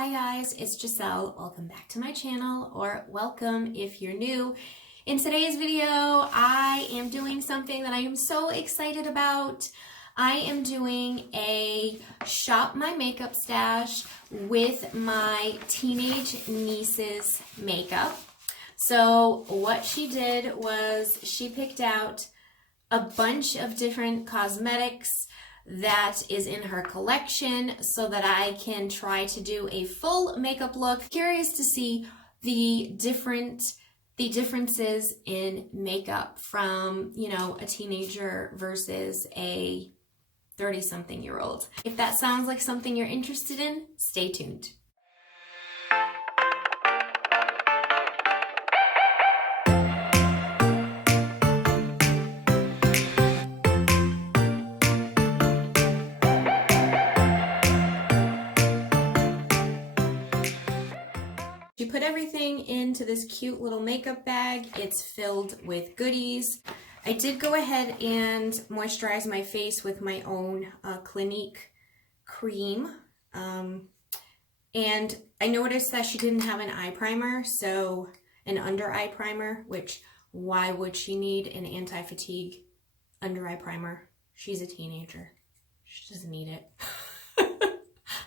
Hi guys, it's Giselle. Welcome back to my channel, or welcome if you're new. In today's video, I am doing something that I am so excited about. I am doing a shop my makeup stash with my teenage niece's makeup. So what she did was she picked out a bunch of different cosmetics that is in her collection so that I can try to do a full makeup look. Curious to see the differences in makeup from, a teenager versus a 30-something-year-old. If that sounds like something you're interested in, stay tuned. She put everything into this cute little makeup bag. It's filled with goodies. I did go ahead and moisturize my face with my own Clinique cream. And I noticed that she didn't have an eye primer, so an under eye primer, which why would she need an anti-fatigue under eye primer? She's a teenager. She doesn't need it.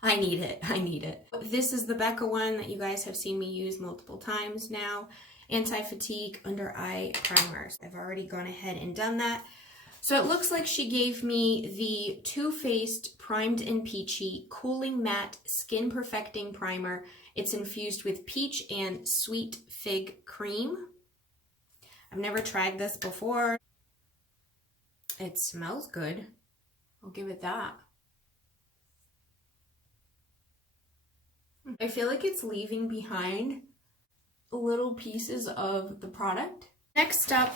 I need it. This is the Becca one that you guys have seen me use multiple times now. Anti-fatigue under eye primers. I've already gone ahead and done that. So it looks like she gave me the Too Faced Primed and Peachy Cooling Matte Skin Perfecting Primer. It's infused with peach and sweet fig cream. I've never tried this before. It smells good. I'll give it that. I feel like it's leaving behind little pieces of the product. Next up,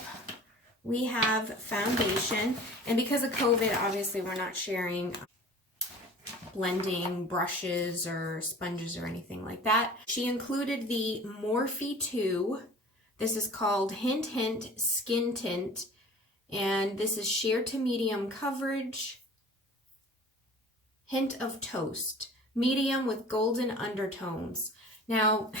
we have foundation. And because of COVID, obviously we're not sharing blending brushes or sponges or anything like that. She included the Morphe 2. This is called Hint Hint Skin Tint. And this is sheer to medium coverage. Hint of Toast. Medium with golden undertones. Now,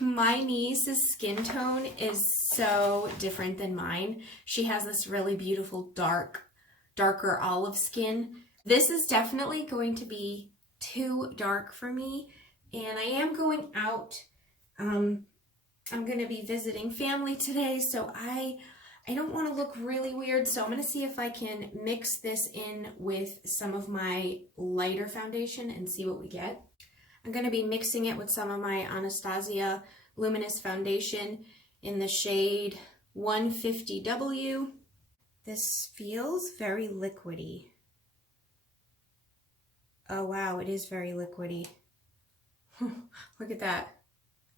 my niece's skin tone is so different than mine. She has this really beautiful darker olive skin. This is definitely going to be too dark for me, and I am going out. I'm going to be visiting family today, so I don't want to look really weird, so I'm going to see if I can mix this in with some of my lighter foundation and see what we get. I'm going to be mixing it with some of my Anastasia Luminous Foundation in the shade 150W. This feels very liquidy. Oh wow, it is very liquidy. Look at that.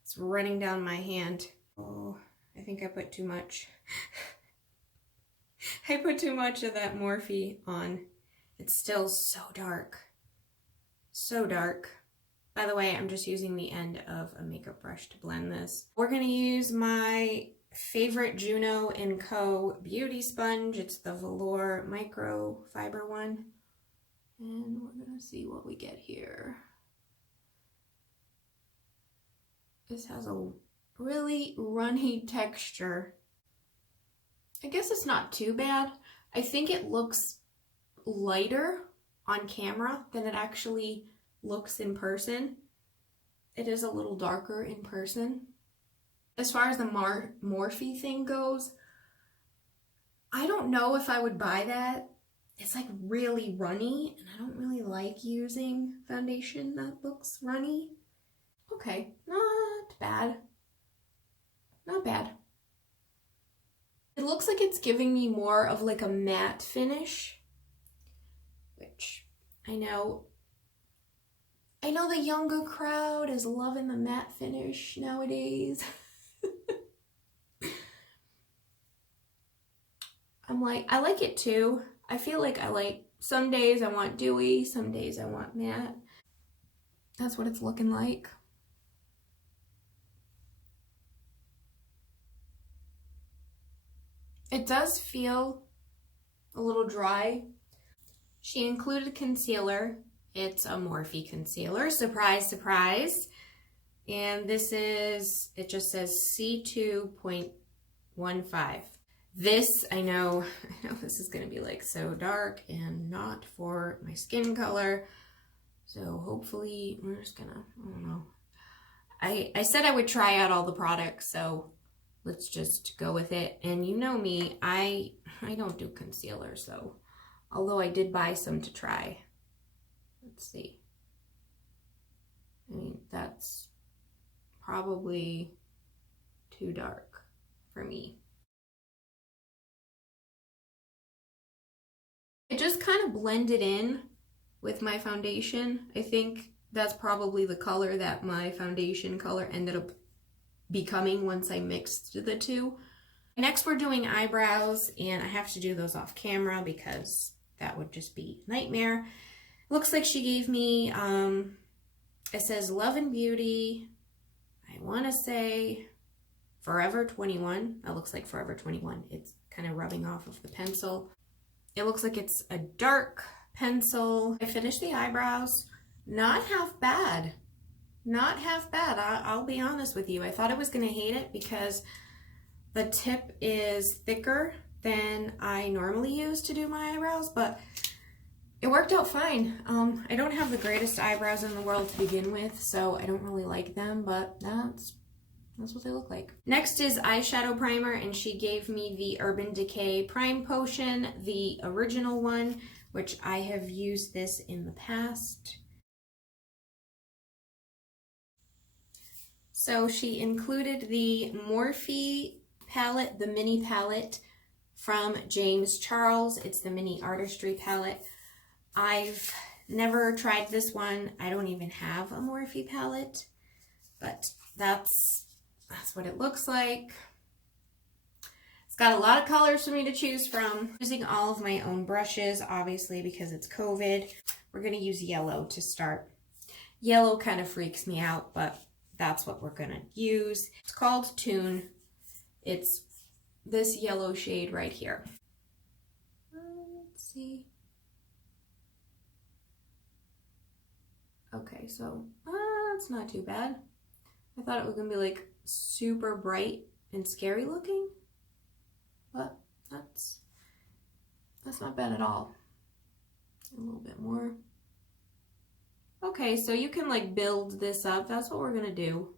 It's running down my hand. Oh, I think I put too much. I put too much of that Morphe on. It's still so dark. So dark. By the way, I'm just using the end of a makeup brush to blend this. We're going to use my favorite Juno & Co. beauty sponge. It's the Velour microfiber one. And we're going to see what we get here. This has a really runny texture. I guess it's not too bad. I think it looks lighter on camera than it actually looks in person. It is a little darker in person. As far as the Morphe thing goes, I don't know if I would buy that. It's like really runny, and I don't really like using foundation that looks runny. Okay, not bad. Not bad. It looks like it's giving me more of like a matte finish, which I know the younger crowd is loving the matte finish nowadays. I like it too. I feel like some days I want dewy, some days I want matte. That's what it's looking like. It does feel a little dry. She included concealer It's a Morphe concealer, surprise, surprise. And this is, it just says C2.15. This, I know this is gonna be like so dark and not for my skin color. So hopefully, we're just gonna, I don't know. I said I would try out all the products, so let's just go with it. And you know me, I don't do concealer, so although I did buy some to try. Let's see. I mean, that's probably too dark for me. It just kind of blended in with my foundation. I think that's probably the color that my foundation color ended up becoming once I mixed the two. Next, we're doing eyebrows, and I have to do those off camera because that would just be a nightmare. Looks like she gave me, it says Love and Beauty. I want to say Forever 21. That looks like Forever 21. It's kind of rubbing off of the pencil. It looks like it's a dark pencil. I finished the eyebrows. Not half bad. Not half bad. I'll be honest with you. I thought I was going to hate it because the tip is thicker than I normally use to do my eyebrows, but it worked out fine. I don't have the greatest eyebrows in the world to begin with, so I don't really like them, but that's what they look like. Next is eyeshadow primer, and she gave me the Urban Decay Prime Potion, the original one, which I have used this in the past. So she included the Morphe palette, the mini palette from James Charles. It's the mini artistry palette. I've never tried this one. I don't even have a Morphe palette, but that's what it looks like. It's got a lot of colors for me to choose from. Using all of my own brushes, obviously, because it's COVID. We're gonna use yellow to start. Yellow kind of freaks me out, but that's what we're gonna use. It's called Tune. It's this yellow shade right here. Let's see. Okay, so it's not too bad. I thought it was gonna be like super bright and scary looking, but that's not bad at all. A little bit more. Okay, so you can like build this up. That's what we're gonna do.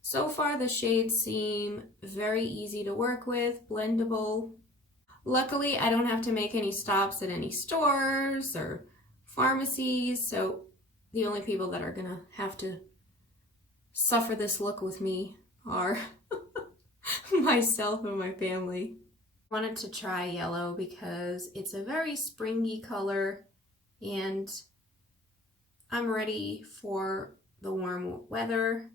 So far the shades seem very easy to work with, blendable. Luckily, I don't have to make any stops at any stores or pharmacies, so the only people that are gonna have to suffer this look with me are myself and my family. I wanted to try yellow because it's a very springy color and I'm ready for the warm weather.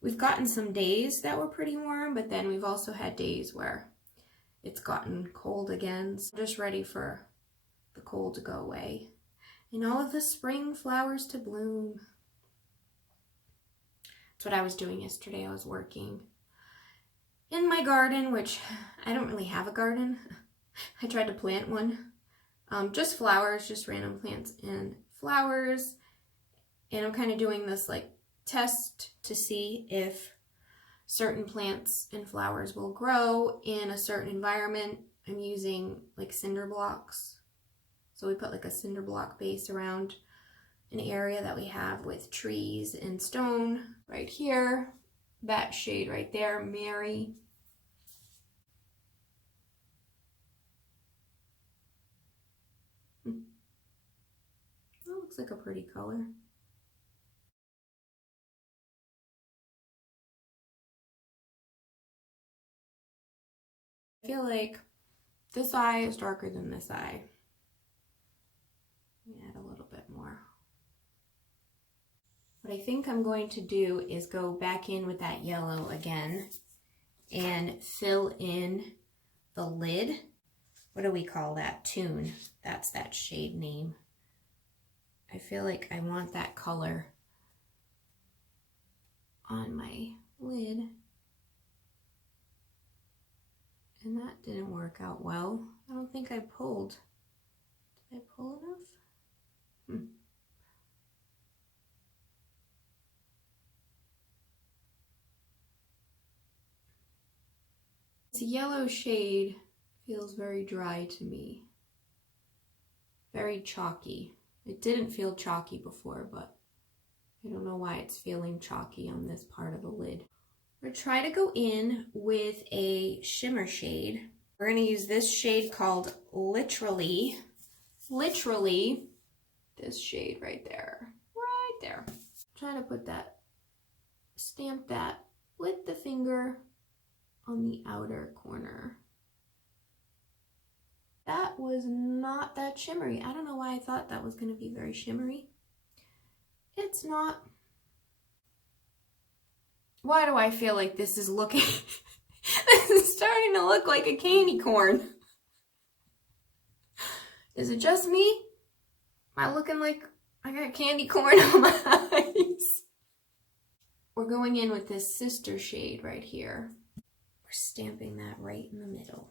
We've gotten some days that were pretty warm, but then we've also had days where it's gotten cold again. So I'm just ready for the cold to go away and all of the spring flowers to bloom. That's what I was doing yesterday. I was working in my garden, which I don't really have a garden. I tried to plant one. Just flowers, just random plants and flowers. And I'm kind of doing this like test to see if certain plants and flowers will grow in a certain environment. I'm using like cinder blocks. So we put like a cinder block base around an area that we have with trees and stone. Right here, that shade right there, Mary. That looks like a pretty color. I feel like this eye is darker than this eye. Add a little bit more. What I think I'm going to do is go back in with that yellow again and fill in the lid. What do we call that? Tune. That's that shade name. I feel like I want that color on my lid. And that didn't work out well. I don't think I pulled. Did I pull enough? It's a yellow shade, feels very dry to me. Very chalky. It didn't feel chalky before, but I don't know why it's feeling chalky on this part of the lid. We're gonna try to go in with a shimmer shade. We're gonna use this shade called Literally. Literally, this shade right there. Right there. Try to put that, stamp that with the finger on the outer corner. That was not that shimmery. I don't know why I thought that was gonna be very shimmery. It's not. Why do I feel like this is looking, this is starting to look like a candy corn? Is it just me? Am I looking like I got candy corn on my eyes? We're going in with this sister shade right here. We're stamping that right in the middle.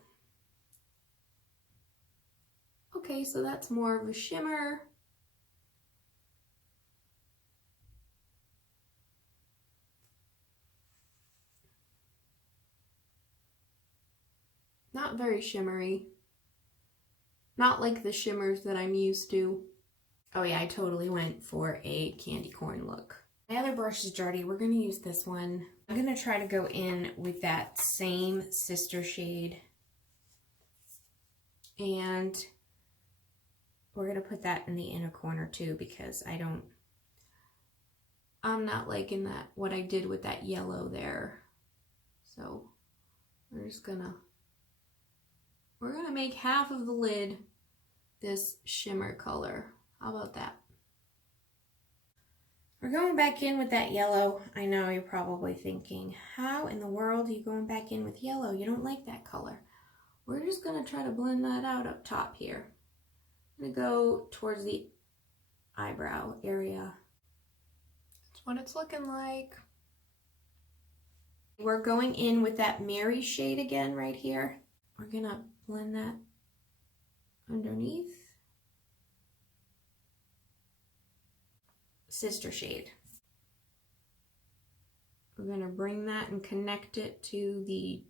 Okay, so that's more of a shimmer. Not very shimmery. Not like the shimmers that I'm used to. Oh yeah, I totally went for a candy corn look. My other brush is dirty. We're gonna use this one. I'm gonna try to go in with that same sister shade. And we're gonna put that in the inner corner too, because I'm not liking that, what I did with that yellow there. So we're gonna make half of the lid this shimmer color. How about that? We're going back in with that yellow. I know you're probably thinking, how in the world are you going back in with yellow? You don't like that color. We're just gonna try to blend that out up top here. I'm gonna go towards the eyebrow area. That's what it's looking like. We're going in with that Mary shade again right here. We're gonna blend that underneath. Sister shade. We're gonna bring that and connect it to the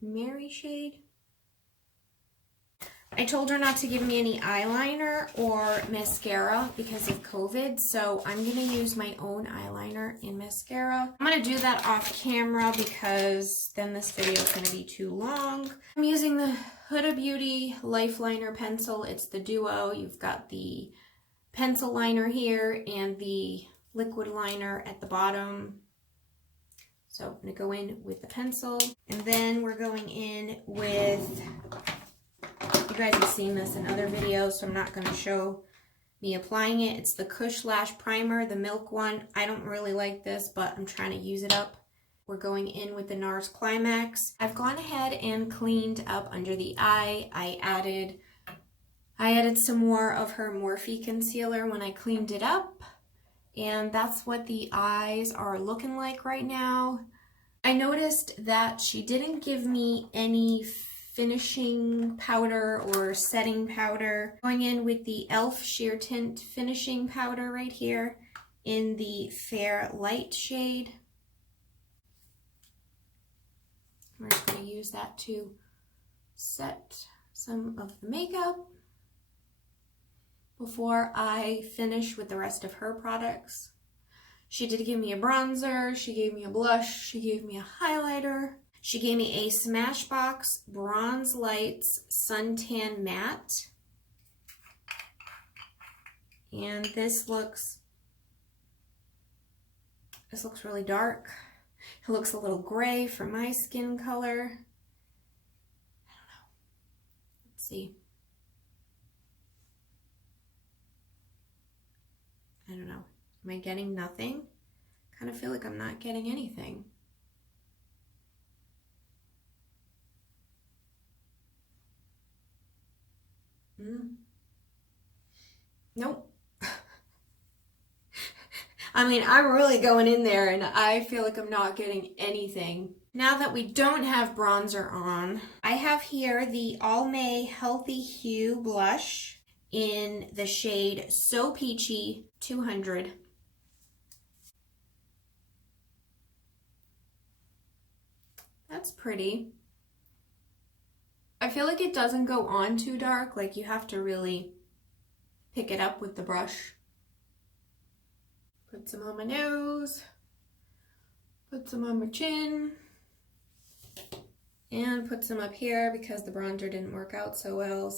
Mary shade. I told her not to give me any eyeliner or mascara because of COVID, so I'm gonna use my own eyeliner and mascara. I'm gonna do that off camera because then this video is gonna be too long. I'm using the Huda Beauty Lifeliner pencil. It's the duo. You've got the pencil liner here and the liquid liner at the bottom. So I'm gonna go in with the pencil, and then we're going in with, you guys have seen this in other videos, so I'm not going to show me applying it. It's the Kush Lash Primer, the milk one. I don't really like this, but I'm trying to use it up. We're going in with the NARS Climax. I've gone ahead and cleaned up under the eye. I added some more of her Morphe concealer when I cleaned it up, and that's what the eyes are looking like right now. I noticed that she didn't give me any finishing powder or setting powder. Going in with the e.l.f. Sheer Tint finishing powder right here in the Fair Light shade. We're just going to use that to set some of the makeup before I finish with the rest of her products. She did give me a bronzer, she gave me a blush, she gave me a highlighter. She gave me a Smashbox Bronze Lights Suntan Matte. And this looks really dark. It looks a little gray for my skin color. I don't know. Let's see. I don't know. Am I getting nothing? I kind of feel like I'm not getting anything. Nope. I mean, I'm really going in there and I feel like I'm not getting anything. Now that we don't have bronzer on, I have here the Almay Healthy Hue blush in the shade So Peachy 200. That's pretty. I feel like it doesn't go on too dark, like you have to really pick it up with the brush. Put some on my nose, put some on my chin, and put some up here because the bronzer didn't work out so well.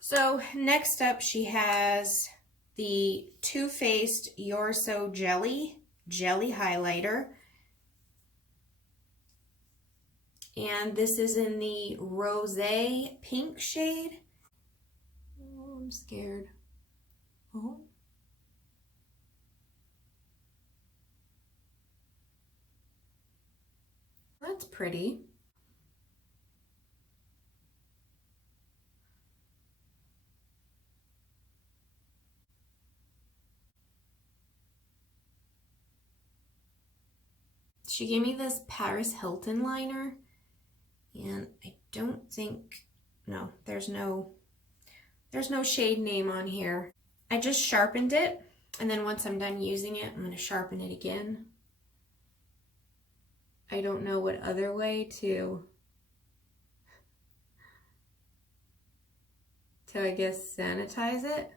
So next up she has the Too Faced You're So Jelly highlighter. And this is in the rosé pink shade. Oh, I'm scared. Oh. That's pretty. She gave me this Paris Hilton liner, and I don't think, no, there's no shade name on here. I just sharpened it, and then once I'm done using it, I'm going to sharpen it again. I don't know what other way to I guess sanitize it.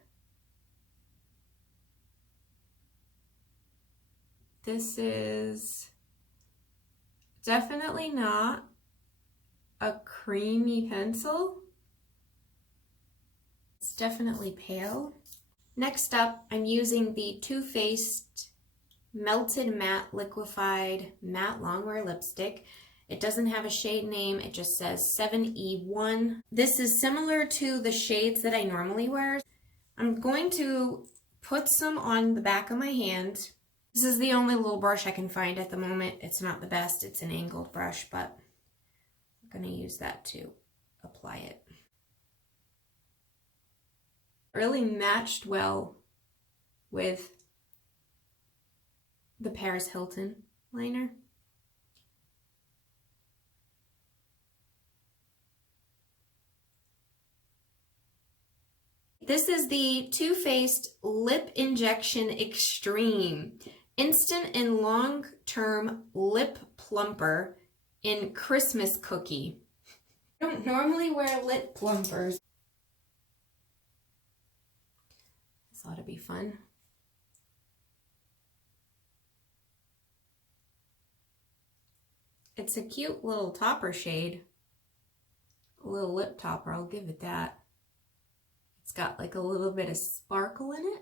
This is definitely not a creamy pencil. It's definitely pale. Next up, I'm using the Too Faced Melted Matte Liquefied Matte Longwear Lipstick. It doesn't have a shade name, it just says 7E1. This is similar to the shades that I normally wear. I'm going to put some on the back of my hand. This is the only little brush I can find at the moment. It's not the best, it's an angled brush, but I'm going to use that to apply it. Really matched well with the Paris Hilton liner. This is the Too Faced Lip Injection Extreme Instant and Long-Term Lip Plumper in Christmas Cookie. I don't normally wear lip plumpers. This ought to be fun. It's a cute little topper shade. A little lip topper, I'll give it that. It's got like a little bit of sparkle in it.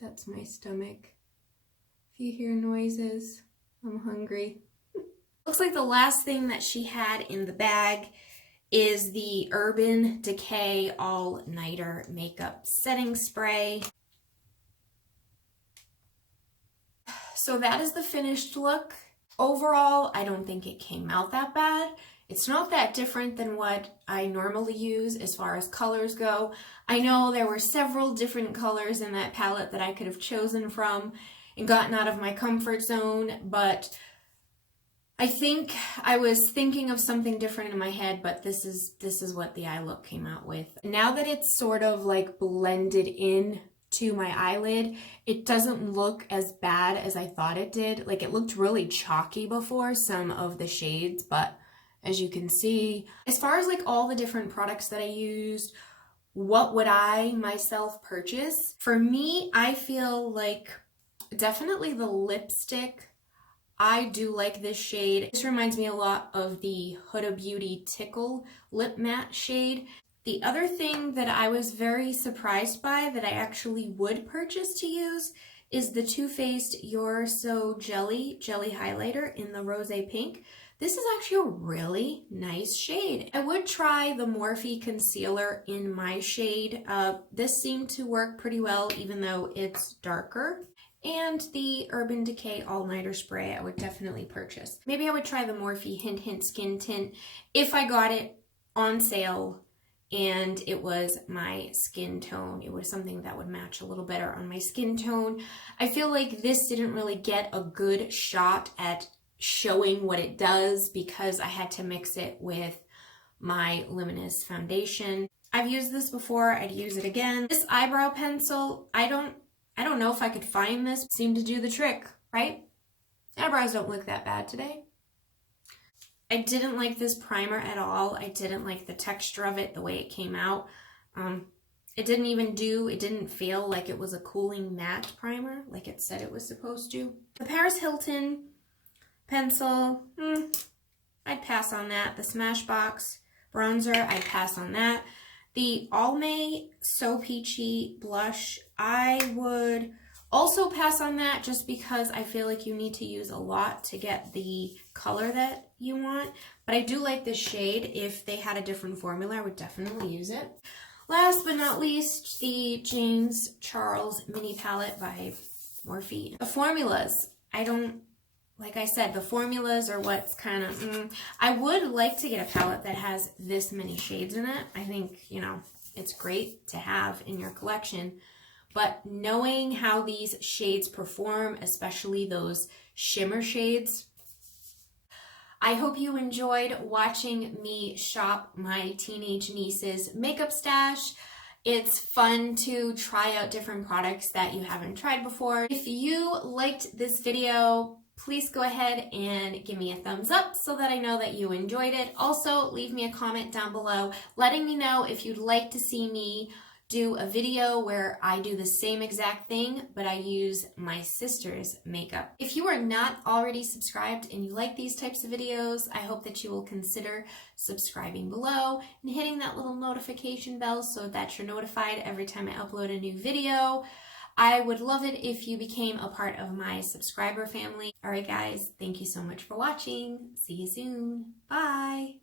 That's my stomach. If you hear noises, I'm hungry. Looks like the last thing that she had in the bag is the Urban Decay All Nighter Makeup Setting Spray. So that is the finished look. Overall, I don't think it came out that bad. It's not that different than what I normally use as far as colors go. I know there were several different colors in that palette that I could have chosen from and gotten out of my comfort zone, but I think I was thinking of something different in my head, but this is what the eye look came out with. Now that it's sort of like blended in to my eyelid, it doesn't look as bad as I thought it did. Like, it looked really chalky before, some of the shades, but as you can see, as far as like all the different products that I used, what would I myself purchase? For me, I feel like definitely the lipstick. I do like this shade. This reminds me a lot of the Huda Beauty Tickle Lip Matte shade. The other thing that I was very surprised by that I actually would purchase to use is the Too Faced You're So Jelly highlighter in the rosé pink. This is actually a really nice shade. I would try the Morphe concealer in my shade. This seemed to work pretty well even though it's darker. And the Urban Decay All Nighter Spray I would definitely purchase. Maybe I would try the Morphe Hint Hint Skin Tint if I got it on sale and it was my skin tone. It was something that would match a little better on my skin tone. I feel like this didn't really get a good shot at showing what it does because I had to mix it with my Luminous foundation. I've used this before, I'd use it again. This eyebrow pencil, I don't know if I could find this. It seemed to do the trick, right? Eyebrows don't look that bad today. I didn't like this primer at all. I didn't like the texture of it, the way it came out. It didn't feel like it was a cooling matte primer like it said it was supposed to. The Paris Hilton pencil, I'd pass on that. The Smashbox bronzer, I'd pass on that. The Almay So Peachy blush, I would also pass on that just because I feel like you need to use a lot to get the color that you want. But I do like this shade. If they had a different formula, I would definitely use it. Last but not least, the James Charles Mini Palette by Morphe. The formulas, like I said, the formulas are what's kind of, I would like to get a palette that has this many shades in it. I think, it's great to have in your collection. But knowing how these shades perform, especially those shimmer shades, I hope you enjoyed watching me shop my teenage niece's makeup stash. It's fun to try out different products that you haven't tried before. If you liked this video, please go ahead and give me a thumbs up so that I know that you enjoyed it. Also, leave me a comment down below letting me know if you'd like to see me do a video where I do the same exact thing, but I use my sister's makeup. If you are not already subscribed and you like these types of videos, I hope that you will consider subscribing below and hitting that little notification bell so that you're notified every time I upload a new video. I would love it if you became a part of my subscriber family. All right, guys, thank you so much for watching. See you soon. Bye.